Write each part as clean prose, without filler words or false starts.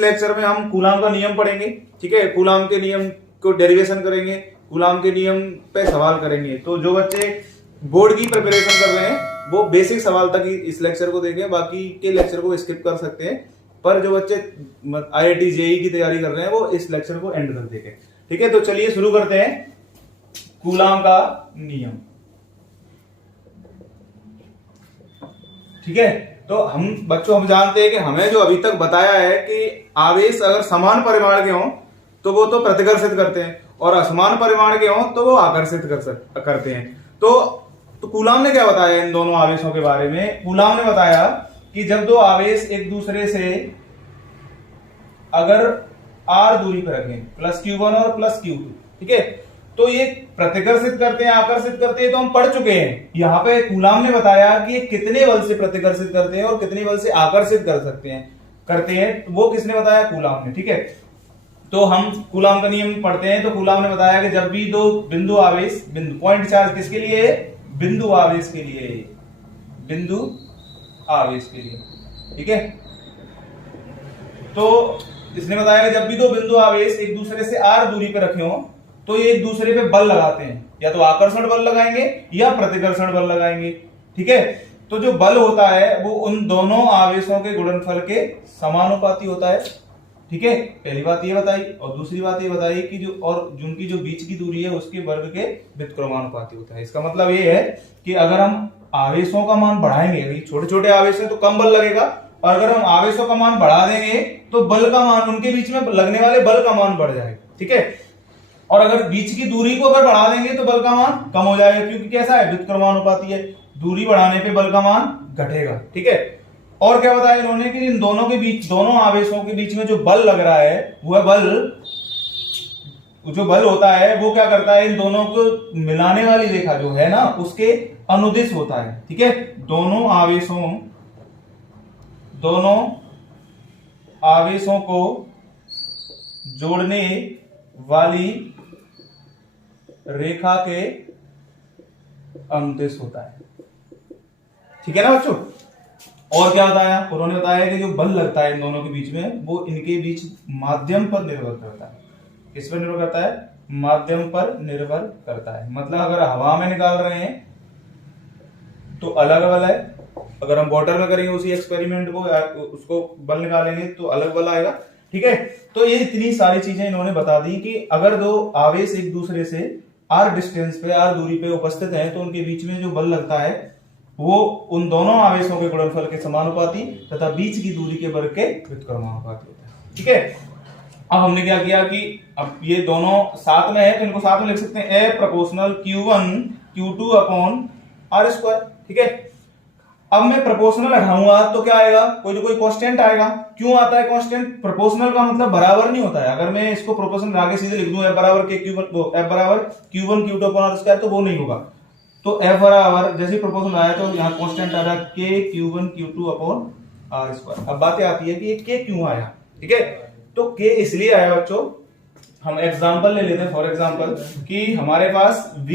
Lecture में हम coulomb का नियम पढ़ेंगे, ठीक है, कूलाम के नियम को डेरिवेशन करेंगे, कूलाम के नियम पे सवाल करेंगे। तो जो बच्चे बोर्ड की प्रिपरेशन कर रहे हैं वो बेसिक सवाल तक ही इस लेक्चर को देखें, बाकी के लेक्चर को स्किप कर सकते हैं। पर जो बच्चे IIT JEE की तैयारी कर रहे हैं वो इस लेक्चर को एंड तक देखें, ठीक है। तो चलिए शुरू करते हैं कूलाम का नियम, ठीक है। तो हम जानते हैं कि हमें जो अभी तक बताया है कि आवेश अगर समान परिमाण के हों तो वो तो प्रतिकर्षित करते हैं, और असमान परिमाण के हों तो वो आकर्षित करते हैं। तो कूलाम ने क्या बताया इन दोनों आवेशों के बारे में? कूलाम ने बताया कि जब दो आवेश एक दूसरे से अगर r दूरी पर रखें, +q1 और +q2, ठीक है, तो ये प्रतिकर्षित करते हैं, आकर्षित करते हैं, तो हम पढ़ चुके हैं। यहाँ पे कूलाम ने बताया कि ये कितने बल से प्रतिकर्षित करते हैं और कितने बल से आकर्षित करते हैं, वो किसने बताया? कूलाम ने, ठीक है। तो हम कूलाम का नियम पढ़ते हैं। तो कूलाम ने बताया कि जब भी दो बिंदु आवेश, पॉइंट चार्ज किसके लिए है? बिंदु आवेश के लिए, बिंदु आवेश के लिए, ठीक है। तो इसने बताया कि जब भी दो बिंदु आवेश एक दूसरे से r दूरी पर रखे हों तो ये एक दूसरे पे बल लगाते हैं, या तो आकर्षण बल लगाएंगे या प्रतिकर्षण बल लगाएंगे, ठीक है। तो जो बल होता है वो उन दोनों आवेशों के गुणनफल के समानुपाती होता है, ठीक है। पहली बात ये बताई, और दूसरी बात ये बताई कि जिनकी जो बीच की दूरी है उसके वर्ग के व्युत्क्रमानुपाती होता है। इसका मतलब ये है कि अगर हम आवेशों का मान बढ़ाएंगे, छोटे छोटे आवेश हैं तो कम बल लगेगा, और अगर हम आवेशों का मान बढ़ा देंगे तो बल का मान, उनके बीच में लगने वाले बल का मान बढ़ जाएगा, ठीक है। और अगर बीच की दूरी को अगर बढ़ा देंगे तो बल का मान कम हो जाएगा, क्योंकि कैसा है? व्युत्क्रमानुपाती है, दूरी बढ़ाने पे बल का मान घटेगा, ठीक है। और क्या बताया इन्होंने कि इन दोनों के बीच, दोनों आवेशों के बीच में जो बल लग रहा है वह जो बल होता है वो क्या करता है? इन दोनों को मिलाने वाली रेखा जो है ना उसके अनुदिश होता है, ठीक है। दोनों आवेशों को जोड़ने वाली रेखा के अनुदिश होता है, ठीक है ना बच्चों। और क्या बताया उन्होंने? बताया कि जो बल लगता है इन दोनों के बीच में वो इनके बीच माध्यम पर निर्भर करता है। किस पर निर्भर करता है? माध्यम पर निर्भर करता है। मतलब अगर हवा में निकाल रहे हैं तो अलग बल है, अगर हम वाटर में करेंगे उसी एक्सपेरिमेंट को, उसको बल निकालेंगे तो अलग बल आएगा, ठीक है। तो ये इतनी सारी चीजें इन्होंने बता दी कि अगर दो आवेश एक दूसरे से r डिस्टेंस पे, r दूरी पे उपस्थित हैं तो उनके बीच में जो बल लगता है वो उन दोनों आवेशों के गुणनफल के समानुपाती तथा बीच की दूरी के वर्ग के व्युत्क्रमानुपाती होता है, ठीक है। अब हमने क्या किया कि अब ये दोनों साथ में है तो इनको साथ में लिख सकते हैं, A proportional Q1 Q2 upon r², ठीक है। अब मैं प्रोपोर्शनल हटाऊंगा तो क्या आएगा? कोई कांस्टेंट आएगा। क्यों आता है कांस्टेंट? प्रोपोर्शनल का मतलब बराबर नहीं होता है। अगर मैं इसको प्रोपोर्शनल आगे सीधे लिख दूं F बराबर Q1 Q2 अपॉन r² तो वो नहीं होगा। तो F बराबर जैसे प्रोपोर्शनल आया तो यहाँ कांस्टेंट आ रहा है K Q1 Q2 upon r²। अब बातें आती है कि ये K क्यों आया, ठीक है। तो K इसलिए आया बच्चों, हम एग्जांपल ले लेते हैं। फॉर एग्जांपल कि हमारे पास V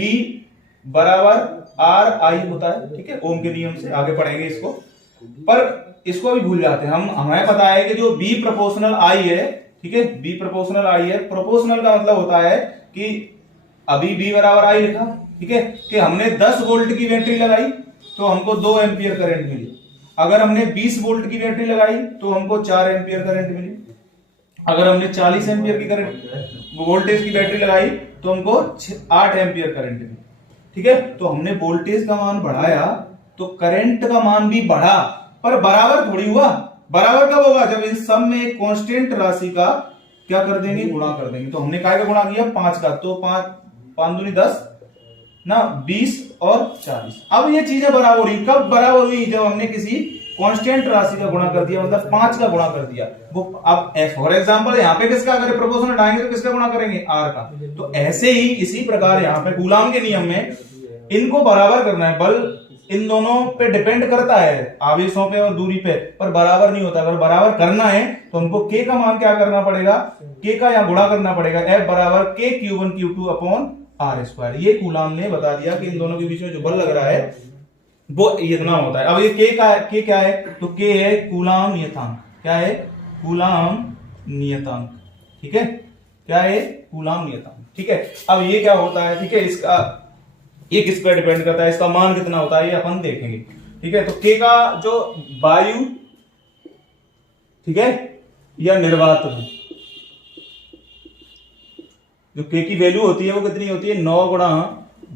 बराबर RI होता है, ठीक है, ओम के नियम से आगे पढ़ेंगे इसको, पर इसको भी भूल जाते हैं हम। हमें पता है कि जो B प्रोपोर्शनल I है, ठीक है, B प्रोपोर्शनल I है। प्रोपोर्शनल का मतलब होता है कि अभी B बराबर I लिखा, ठीक है, कि हमने 10 वोल्ट की बैटरी लगाई तो हमको 2 एम्पियर करंट मिली। अगर हमने 20 वोल्ट की बैटरी लगाई तो हमको 4 एम्पियर करंट मिली। अगर हमने 40 एम्पियर की करंट वोल्टेज की बैटरी लगाई तो हमको 8 एम्पियर करंट मिली, ठीक है। तो हमने वोल्टेज का मान बढ़ाया तो करंट का मान भी बढ़ा, पर बराबर थोड़ी हुआ। बराबर कब होगा? जब इन सब में एक कांस्टेंट राशि का क्या कर देंगे? गुणा कर देंगे। तो हमने काय का गुणा किया? 5 का, तो 5 दूनी 10 ना, 20 और 40। अब ये चीजें बराबर हुई। कब बराबर हुई? जब हमने किसी कांस्टेंट राशि का गुणा कर दिया, मतलब 5 का गुणा कर दिया। वो अब फॉर एग्जांपल यहाँ पे किसका अगर प्रोपोर्शनल हटाएंगे तो किसका गुणा करेंगे? R का। तो ऐसे ही इसी प्रकार यहाँ पे कूलाम के नियम में इनको बराबर करना है। बल इन दोनों पे डिपेंड करता है, आवेशों पे और दूरी पे, पर बराबर नहीं होता। अगर बराबर करना है तो हमको K का मान क्या करना पड़ेगा? K का यहाँ गुणा करना पड़ेगा। F बराबर K Q1 Q2 upon r²। ये कूलाम ने बता दिया कि इन दोनों के बीच में जो बल लग रहा है वो इतना होता है। अब ये K क्या है? तो K है कूलाम नियतांक। क्या है? कूलाम नियतांक। ठीक है, क्या है? कूलाम नियतांक। ठीक है, अब ये क्या होता है? ठीक है, इसका ये किस पर डिपेंड करता है, इसका मान कितना होता है ये अपन देखेंगे। ठीक है, तो के का जो वायु, ठीक है, या निर्वात में जो के की वैल्यू होती है वो कितनी होती है? 9 गुणा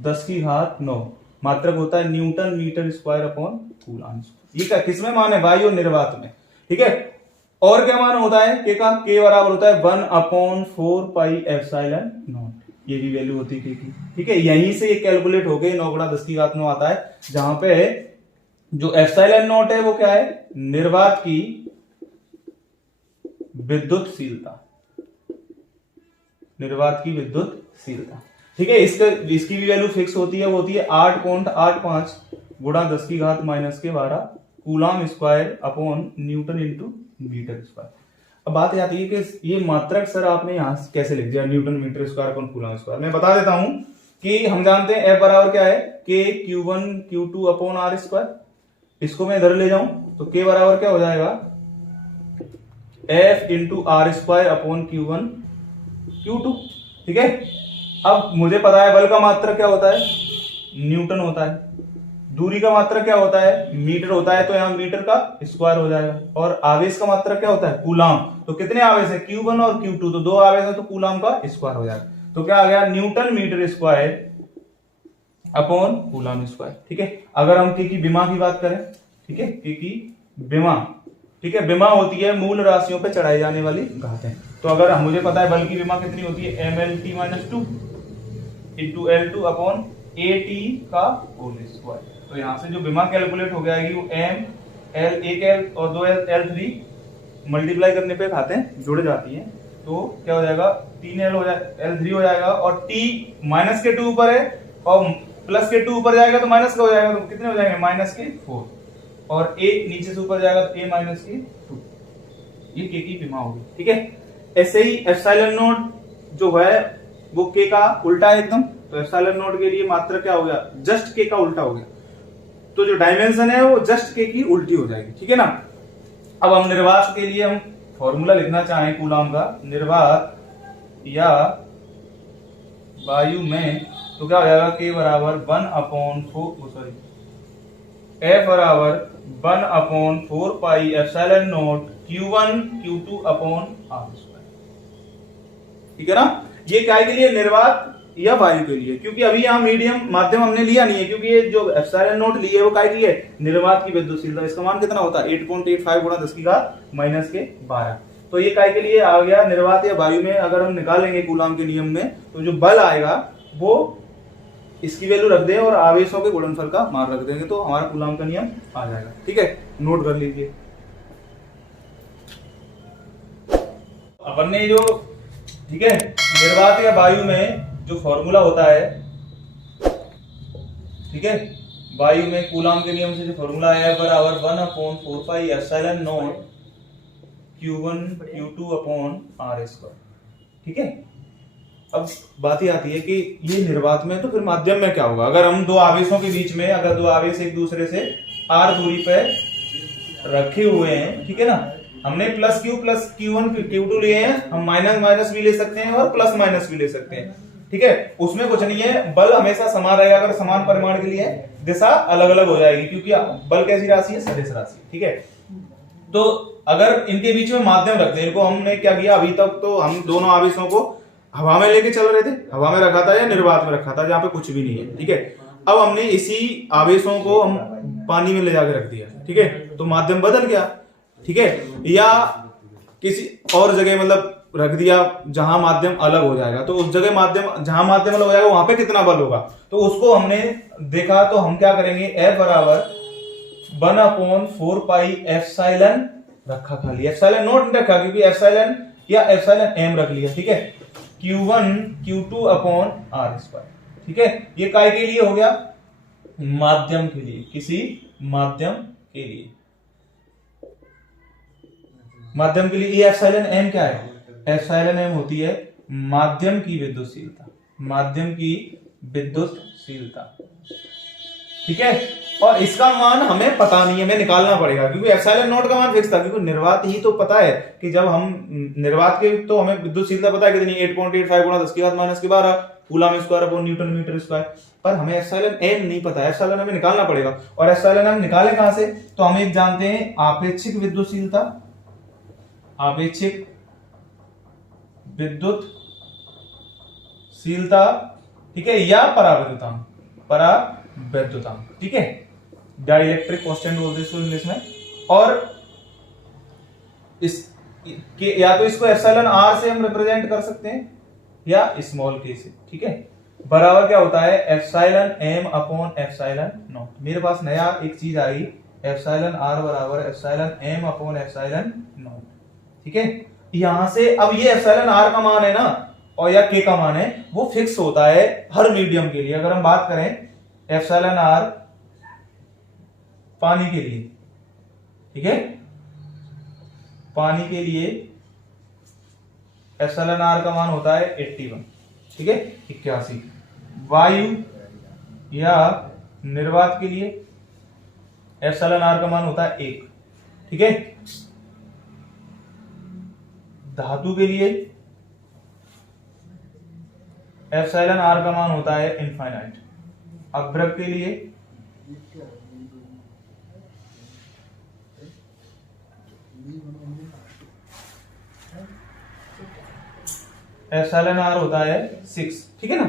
10⁹ मात्रक होता है newton metre square upon coulomb. ये क्या किसमें मान है? वायु और निर्वात में। ठीक है, और क्या मान होता है के का? के बराबर होता है 1/4πε0। ये भी वैल्यू होती है के की। ठीक है, यहीं से ये कैलकुलेट हो गई 9 गुणा 10⁹ आता है, जहां पे जो ε0 है वो क्या है? निर्वात की विद्युतशीलता, निर्वात की विद्युतशीलता। ठीक है, इसकी भी वैल्यू फिक्स होती है, वो होती है 8.85 गुणा 10⁻⁻12 coulomb square upon newton into metre square. अब बात आती है कि ये मात्रक सर आपने यहां कैसे लिख दिया? Newton metre square upon coulomb square. मैं बता देता हूं कि हम जानते हैं F बराबर क्या है? के Q1 Q2 upon are square. इसको मैं इधर ले जाऊं तो के बराबर क्या हो जाएगा? F into R square upon Q1 Q2। ठीक है, अब मुझे पता है बल का मात्रक क्या होता है? न्यूटन होता है। दूरी का मात्रक क्या होता है? मीटर होता है, तो यहां मीटर का स्क्वायर हो जाएगा। और आवेश का मात्रक क्या होता है? कूलाम। तो कितने आवेश है? Q1 और Q2, तो 2 आवेश है, तो कूलाम का स्क्वायर हो जाएगा। तो क्या आ गया? Newton metre square upon coulomb square. ठीक है, अगर हम के की विमा की बात करें, ठीक है, के की विमा, ठीक है, विमा होती है मूल राशियों पे चढ़ाई जाने वाली घातें। तो अगर मुझे पता है बल की विमा कितनी होती है? mlt-2 into L2 upon AT का होल स्क्वायर। तो यहां से जो विमा कैलकुलेट हो जाएगी वो m l, एक l और 2 l, L3 मल्टीप्लाई करने पे घातें जुड़ जाती हैं, तो क्या हो जाएगा? 3l हो जाएगा, L3 हो जाएगा, और t माइनस के 2 ऊपर है और प्लस के 2 ऊपर जाएगा तो माइनस का हो जाएगा, तो कितने हो जाएंगे? माइनस के 4, और a नीचे से ऊपर जाएगा तो a माइनस के 2। ये के की विमा होगी। ठीक है, ऐसे ही ε0 जो है वो के का उल्टा है एकदम। तो ε0 के लिए मात्रक क्या हो गया? जस्ट के का उल्टा हो गया। तो जो डायमेंशन है वो जस्ट के की उल्टी हो जाएगी। ठीक है ना। अब हम निर्वात के लिए हम फॉर्मूला लिखना चाहें कूलाम का, निर्वात या वायु में, तो क्या हो जाएगा? के बराबर 1/4, सॉरी, F बराबर 1/4πε0 Q1 Q2 upon are square. ठीक है ना। ये क्या के लिए? निर्वात या वायु के लिए, क्योंकि अभी यहाँ मीडियम माध्यम हमने लिया नहीं है, क्योंकि ये जो ε0 ली है वो काय की है? निर्वात की विद्युतशीलता। इसका मान कितना होता है? 8.85 गुणा 10⁻⁻12। तो ये काय के लिए आ गया? निर्वात या वायु में अगर हम निकालेंगे कूलाम के नियम में, तो जो बल आएगा वो इसकी वैल्यू रख दें और आवेशों के गुणनफल का मान रख देंगे, तो हमारा कूलाम का नियम आ जाएगा। ठीक है, नोट कर लीजिए। अपन ने जो, ठीक है, निर्वात या वायु में जो फॉर्मूला होता है, ठीक है, वायु में कूलाम के नियम से जो फॉर्मूला है बराबर 1/4πε0 Q1 Q2 upon are square. ठीक है, अब बात ये आती है कि ये निर्वात में, तो फिर माध्यम में क्या होगा? अगर हम दो आवेशों के बीच में, अगर दो आवेश एक दूसरे से r दूरी पे रखे हुए हैं, ठीक है ना, हमने प्लस Q1 Q2 लिए हैं, हम माइनस माइनस भी ले सकते हैं और प्लस माइनस भी ले सकते हैं। ठीक है, उसमें कुछ नहीं है, बल हमेशा समान रहेगा। अगर समान परिमाण के लिए दिशा अलग अलग हो जाएगी, क्योंकि बल कैसी राशि है? सदिश राशि। ठीक है, तो अगर इनके बीच में माध्यम रखते हैं, इनको हमने क्या किया? अभी तक तो हम दोनों आवेशों को हवा में लेके चल रहे थे, हवा में रखा था या निर्वात में रखा था जहां पे कुछ भी नहीं है। ठीक है, अब हमने इसी आवेशों को हम पानी में ले जाकर रख दिया। ठीक है, तो माध्यम बदल गया। ठीक है, या किसी और जगह मतलब रख दिया जहां माध्यम अलग हो जाएगा, तो उस जगह माध्यम, जहां माध्यम अलग हो जाएगा वहां पे कितना बल होगा, तो उसको हमने देखा। तो हम क्या करेंगे? F बराबर 1/4πε रखा, खाली ε0 नहीं रखा, क्योंकि एप्सिलॉन या εm रख लिया। ठीक है, Q1 Q2 upon are square. ठीक है, ये काय के लिए हो गया? माध्यम के लिए, किसी माध्यम के लिए, माध्यम के लिए। ये एप्सिलॉन m क्या है? एप्सिलॉन m होती है माध्यम की विद्युतशीलता, माध्यम की विद्युतशीलता। ठीक है, और इसका मान हमें पता नहीं है, हमें निकालना पड़ेगा, क्योंकि एप्सिलॉन नॉट का मान फिक्स था, क्योंकि निर्वात ही तो पता है कि जब हम निर्वात के तो हमें विद्युतशीलता पता है कितनी, 8.85 गुणा 10⁻⁻12 coulomb square upon newton metre square, पर हमें एप्सिलॉन एम नहीं पता है, एप्सिलॉन हमें निकालना पड़ेगा। और एप्सिलॉन हम निकाले कहां से, तो हम एक जानते हैं आपेक्षिक विद्युतशीलता, आपेक्षिक विद्युतशीलता, ठीक है, या पराविद्युतांक, पराविद्युतांक, ठीक है, डाइलेक्ट्रिक कांस्टेंट बोलते हैं इसको इंग्लिश में। और इस के या तो इसको एप्सिलॉन आर से हम रिप्रेजेंट कर सकते हैं या स्मॉल के से, ठीक है, बराबर क्या होता है epsilon M upon epsilon naught. मेरे पास नया एक चीज आई, एप्सिलॉन आर बराबर epsilon M upon epsilon naught, ठीक है। यहां से अब ये एप्सिलॉन आर का मान है ना, और या के का मान है, वो फिक्स होता है हर मीडियम के लिए। अगर हम बात करें एप्सिलॉन आर पानी के लिए, ठीक है, पानी के लिए एप्सिलॉन आर का मान होता है 81, ठीक है, 81। वायु या निर्वात के लिए एप्सिलॉन आर का मान होता है 1, ठीक है। धातु के लिए एप्सिलॉन आर का मान होता है इनफाइनाइट। अभ्रक के लिए एप्सिलॉन आर होता है 6, ठीक है ना।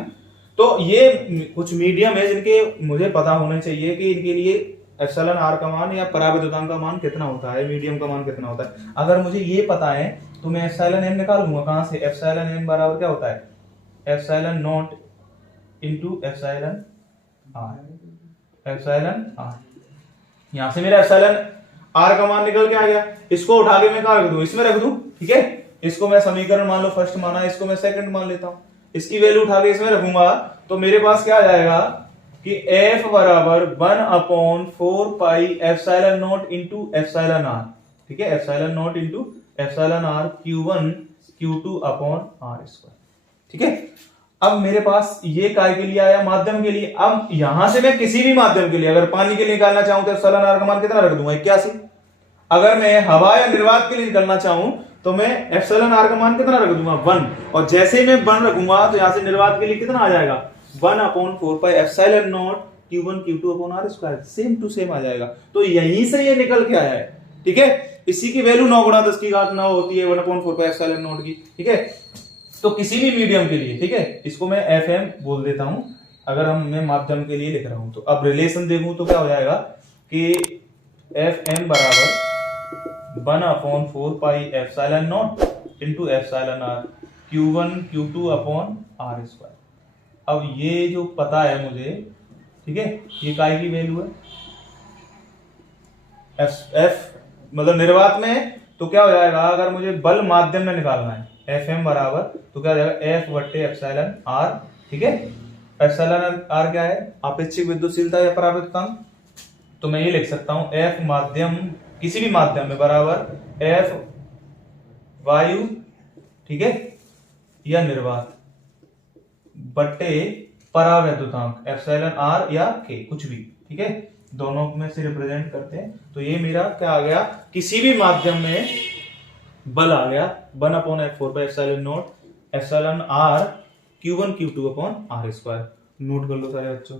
तो ये कुछ मीडियम है जिनके मुझे पता होना चाहिए कि इनके लिए एप्सिलॉन आर का मान या पराविद्युतांक का मान कितना होता है, मीडियम का मान कितना होता है। अगर मुझे ये पता है तो मैं एप्सिलॉन एम निकाल लूंगा कहां से, एप्सिलॉन एम बराबर क्या होता है epsilon naught into epsilon R, epsilon R. यहां से मेरा एप्सिलॉन आर का मान निकल के आ गया, इसको उठा के मैं कहां रख दूं, इसमें रख दूं, ठीक है। इसको मैं समीकरण मान लो फर्स्ट माना, इसको मैं सेकंड मान लेता हूं, इसकी वैल्यू उठा के इसमें रखूंगा, तो मेरे पास क्या आ जाएगा कि एफ बराबर 1/4 pi epsilon naught into epsilon R, ठीक है, epsilon naught into epsilon R Q1 Q2 upon are square, ठीक है। अब मेरे पास ये काय के लिए आया, माध्यम के लिए। अब यहां से मैं किसी भी माध्यम के लिए अगर पानी के लिए निकालना चाहूं तो एप्सिलॉन आर का मान कितना रख दूंगा 81। अगर मैं हवा या निर्वात के लिए निकालना चाहूं तो मैं एप्सिलॉन आर का मान कितना रख दूंगा 1, और जैसे ही मैं 1 रखूंगा तो यहां से निर्वात के लिए कितना आ जाएगा 1/4 pi epsilon naught Q1 Q2 upon are square, same to same आ जाएगा। तो यहीं से ये निकल के आया है, ठीक है। इसी की वैल्यू 9 गुणा 10 की घात 9 होती है 1/4 पाई एप्सिलॉन नॉट की, ठीक है। तो किसी भी मीडियम के लिए, ठीक है, इसको मैं FM बोल देता हूं अगर मैं माध्यम के लिए लिख रहा हूं तो। अब रिलेशन देखूं तो क्या हो जाएगा कि FM बराबर 1/4 pi epsilon naught into epsilon R Q1 Q2 upon are square. अब ये जो पता है मुझे, ठीक है, ये काय की वैल्यू है F मतलब निर्वात में, तो क्या हो जाएगा अगर मुझे बल माध्यम में निकालना है FM बराबर, तो क्या हो जाएगा F बट्टे एप्सिलॉन आर, ठीक है। एप्सिलॉन आर क्या है आपेक्षिक विद्युतशीलता या पराविद्युतांक, तो मैं ये लिख सकता हूं F माध्यम, किसी भी माध्यम में बराबर F वायु, ठीक है, या निर्वात बट्टे पराविद्युतांक एप्सिलॉन आर या के, कुछ भी, ठीक है, दोनों में से रिप्रेजेंट करते हैं। तो ये मेरा क्या आ गया, किसी भी माध्यम में बल आ गया 1/4 pi epsilon naught epsilon R Q1 Q2 upon are square. Note कर लो सारे बच्चों।